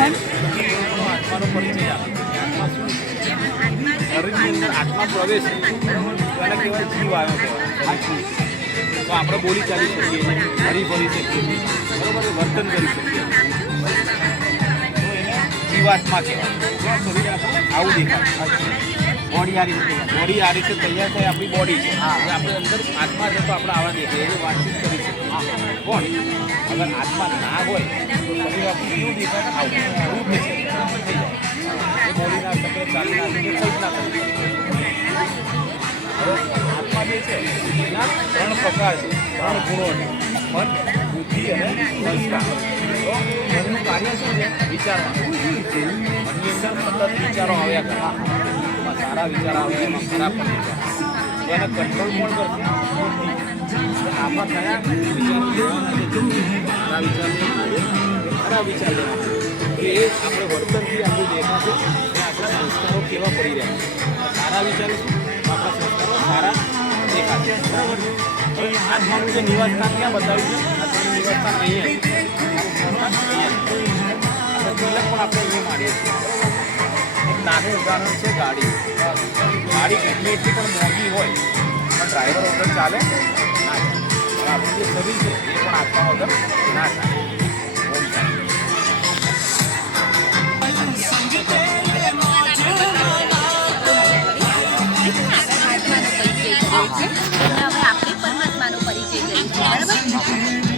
આત્માનો પરિચય આપે. આત્મા શું છે? શરીરની અંદર આત્મા પ્રવેશ એને કહેવાય જીવ આવ્યો કહેવાય. તો આપણે બોલી ચાલી શકીએ છીએ, હરી ભરી શકીએ છીએ, બરોબર, વર્તન કરી શકીએ. તો એને જીવાત્મા કહેવાય. શરીર આપણે આવું દેખાય. બોડી આ રીતે તૈયાર થાય. આપણી બોડી છે, આપણે અંદર આત્મા છે, તો આપણે આવા દેખાય એ વાતચીત કરી શકીએ. પણ અગર આત્મા ના હોય તો શરીર આપણું કેવું દેખાય? આવું થઈ જાય. એ બોલી ના શકે, ચાલી ના શકે, કંઈ જ ના કરી શકે. આત્મા જે છે એના 3 પ્રકાર છે, 3 ગુણો છે: મન, બુદ્ધિ અને સંસ્કાર. તો મનનું કાર્ય શું છે? વિચારવાનું. મનની અંદર સતત વિચારો આવ્યા કરે. એમાં સારા વિચાર આવે, એમાં ખરાબ પણ વિચાર આવે. એને કંટ્રોલ કોણ કરશે? બુદ્ધિ. આમાં કયા વિચારો લેવાના છે? સારા વિચાર લેવાના, ખરાબ વિચાર લેવાના. એ આપણે વર્તનથી આપણું દેખાશે કે આપણા સંસ્કારો કેવા પડી રહ્યા છે. સારા વિચારો શું? આપણા સંસ્કારો સારા દેખાશે. બરાબર છે. હવે આત્માનું જે નિવાસસ્થાન ક્યાં બતાવ્યું છે? આત્માનું નિવાસસ્થાન અહીંયા છે. તિલક પણ આપણે અહીંયા મારીએ છીએ. એક નાનું ઉદાહરણ છે ગાડી. ગાડી ગમે એટલી પણ મોંઘી હોય પણ ડ્રાઈવર વગર ચાલે ના ચાલે. આપણું જે શરીર છે એ પણ આત્મા વગર ના ચાલે.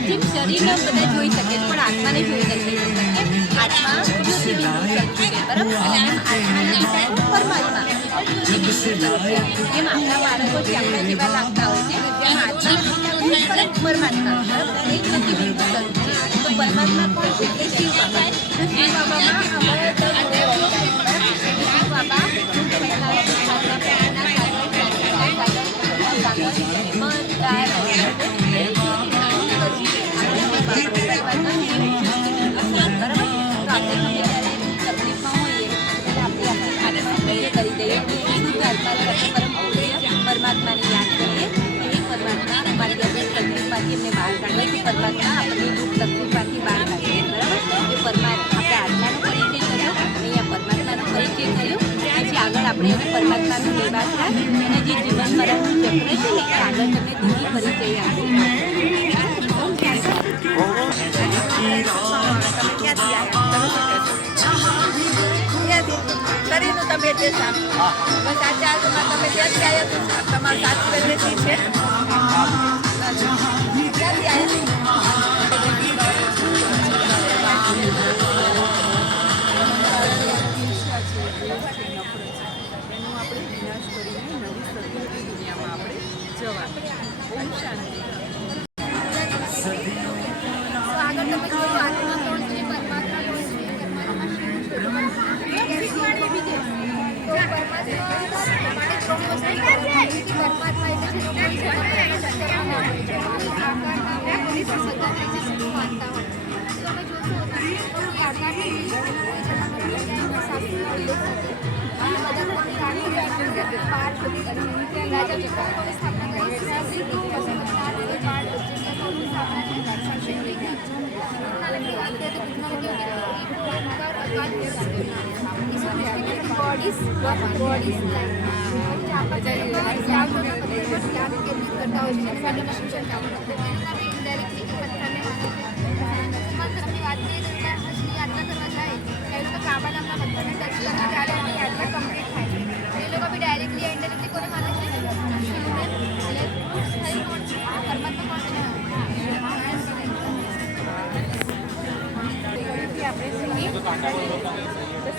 જેમ શરીરને બધા જોઈ શકે પણ આત્માને જોઈ નથી શકતા. આત્મા જ્યોતિબિંદુ છે, બરાબર? આત્માને પરમાત્મા જેમ આપણા બાળકો છે આપણા જેવા લાગતા હોય છે, એમ આત્મા પરમાત્મા એ જ્યોતિબિંદુ છે. તો પરમાત્મા કોણ છે? એ શિવ બાબા. તો શિવ બાબામાં શિવ બાબા પરમાત્માની યાદ કરીએ. એ પરમાત્મા અમારી અંદર તકલીફમાંથી એમને બહાર કાઢીએ. કે પરમાત્મા આપણને દુઃખ તકલીફમાંથી બહાર કાઢીએ. બરાબર? એ પરમાત્મા આપણે આત્માનો પરિચય કર્યો, અહીંયા પરમાત્માનો પરિચય થયો. પછી આગળ આપણે એને પરમાત્માનું નિવાસસ્થાન અને જે જીવન મરણનું ચક્ર છે ને એ આગળ તમને દીદી પરિચય આપે. શરીરનું તમે જે સાચું સાચા હાથમાં તમે ત્યાંથી આવ્યા તો તમારું સાચું પહેલેથી છે. ક્યાંથી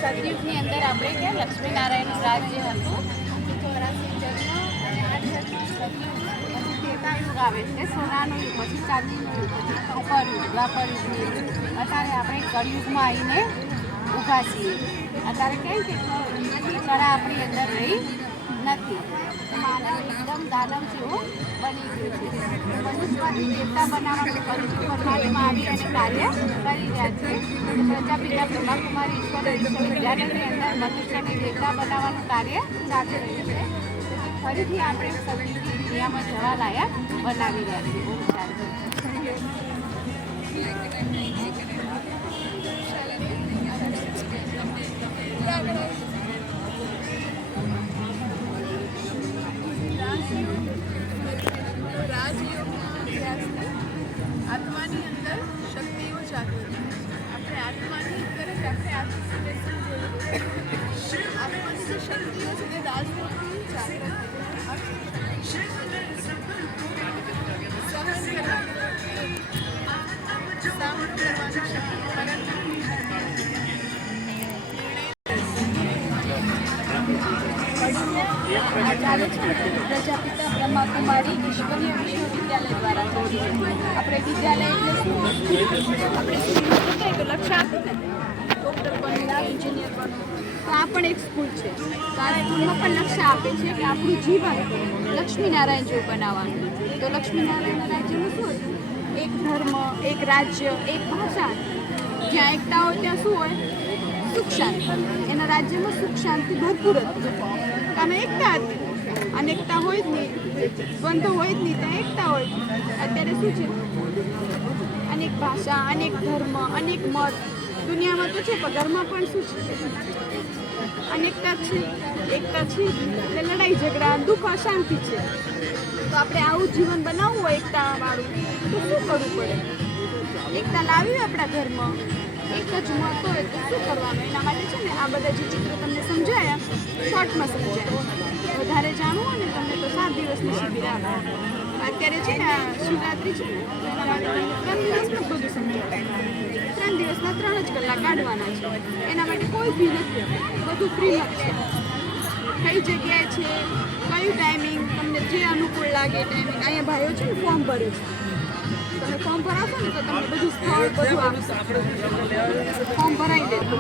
સતયુગની અંદર આપણે કે લક્ષ્મીનારાયણનું રાજ્ય હતું. 84 યુગ આવે છે, સોનાનું યુગ, પછી ચાંદીનું યુગ, પછી કપર યુગ, દ્વાપર યુગનું યુગ. અત્યારે આપણે કળયુગમાં આવીને ઊભા છીએ. અત્યારે કેમ કે કળા આપણી અંદર રહી નથી. માનવ એકદમ દાનવ જેવું બની ગયું છે. મનુષ્યમાંથી દેવતા બનાવવાનું કળયુગ પરમાત્મા આવી અને કાર્ય કરી રહ્યા છે. પ્રજાપિતા બ્રહ્માકુમારી ઈશ્વર વિદ્યાલયની અંદર મનુષ્યને દેવતા બનાવવાનું કાર્ય ચાલી રહ્યું છે. ફરીથી આપણે સતયુગની દુનિયામાં જવા લાયક બનાવી રહ્યા છીએ. બહુ સારું. આ ચાલે છે પ્રજાપિતા બ્રહ્માકુમારી ઈશ્વરીય વિશ્વવિદ્યાલય દ્વારા. આપણે વિદ્યાલય એટલે શું? આપણે શું થાય તો લક્ષ્ય આપે ને ડૉક્ટર બનવું, એન્જિનિયર બનવું, તો આ પણ એક સ્કૂલ છે. તો આ સ્કૂલમાં પણ લક્ષ્ય આપે છે કે આપણું જીવન લક્ષ્મીનારાયણ જેવું બનાવવાનું. તો લક્ષ્મીનારાયણના રાજ્યનું શું હતું? એક ધર્મ, એક રાજ્ય, એક ભાષા. જ્યાં એકતા હોય ત્યાં શું હોય? સુખ શાંતિ. એના રાજ્યમાં સુખ શાંતિ ભરપૂર હતી અને એકતા હતી. અનેકતા હોય જ નહીં, દ્વંદ્વ હોય જ નહીં, ત્યાં એકતા હોય. અત્યારે શું છે? અનેક ભાષા, અનેક ધર્મ, અનેક મત. દુનિયામાં તો છે પણ ઘરમાં પણ શું છે? અનેકતા છે, એકતા છે. એટલે લડાઈ ઝઘડા, દુઃખ, અશાંતિ છે. તો આપણે આવું જીવન બનાવવું હોય એકતા વાળું તો શું કરવું પડે? એકતા લાવી આપણા ઘરમાં, એક જ મત હોય તો શું કરવાનું? એના માટે છે ને આ બધા જે ચિત્ર તમને સમજાયા શોર્ટમાં સમજાયા. વધારે જાણવું હોય ને તમને તો 7 દિવસની શિબિર આવે. અત્યારે છે ને આ શિવરાત્રિ છે ને તો એના માટે તમને 3 દિવસમાં બધું સમજાવે. 3 દિવસના 3 જ કલાક કાઢવાના છે. એના માટે કોઈ ફી નથી, બધું ફ્રીમાં જ છે. કઈ જગ્યાએ છે, કયું ટાઈમિંગ તમને જે અનુકૂળ લાગે ટાઈમિંગ. અહીંયા ભાઈઓ છે ને ફોર્મ ભર્યું છે. તમે ફોર્મ ભરાશો ને તો તમને બધું સ્થળ બધું આપશે. ફોર્મ ભરાઈ દેજો.